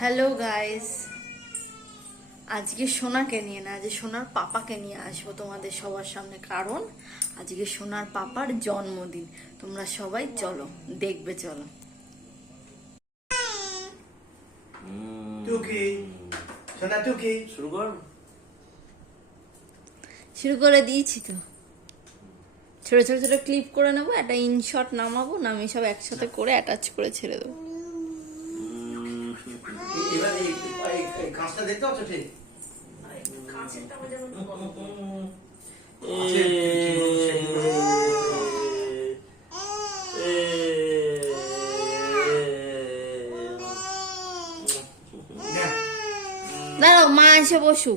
Hello guys, আজকে সোনাকে নিয়ে না, আজকে সোনার পাপাকে নিয়ে আসবো তোমাদের সবার সামনে, কারণ আজকে সোনার পাপার জন্মদিন। তোমরা সবাই চলো, দেখবে চলো। টুকি সোনা টুকি শুরু করে দিয়েছি তো। ছোট ছোট ছোট ক্লিপ করে নেবো, একটা ইনশট নামাবো, নামিয়ে সব একসাথে করে অ্যাটাচ করে ছেড়ে দেবো। এবার এই কাঁচটা দেখতে পাচ্ছ ঠিক দাঁড়াও, মা এসে বসু।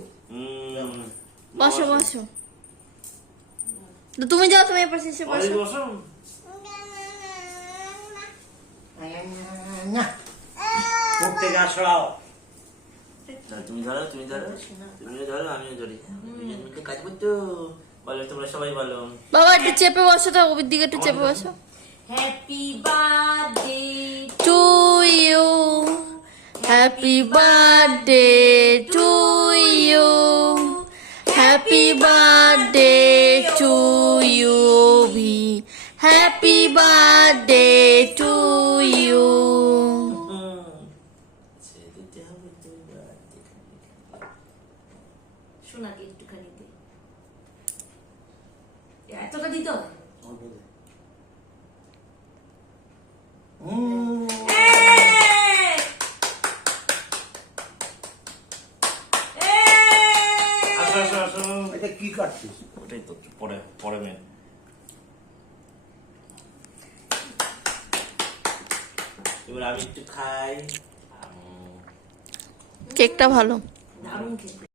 বসো বসো, তুমি যাও, তুমি এপাশে এসে বসো। না কোক থেকে আসড়াও তুমি ধরো তুমিও ধরো আমিও ধরি কাজ করতো বলো, তোমরা সবাই বলো। বাবা একটু চেপে বসো তো, ওর দিকে একটু চেপে বসো। Happy birthday to you, happy birthday to you, happy birthday to you ভি, হ্যাপি বার্থডে টু ইউ। সোনাকে একটুখানি দে, এতটা দিতে হবে? আসো আসো আসো এটা কি কাটছিস ওটাই তো পরে পরে মেন। এবার আমি একটু খাই। কেকটা ভালো। দারুণ খেতে।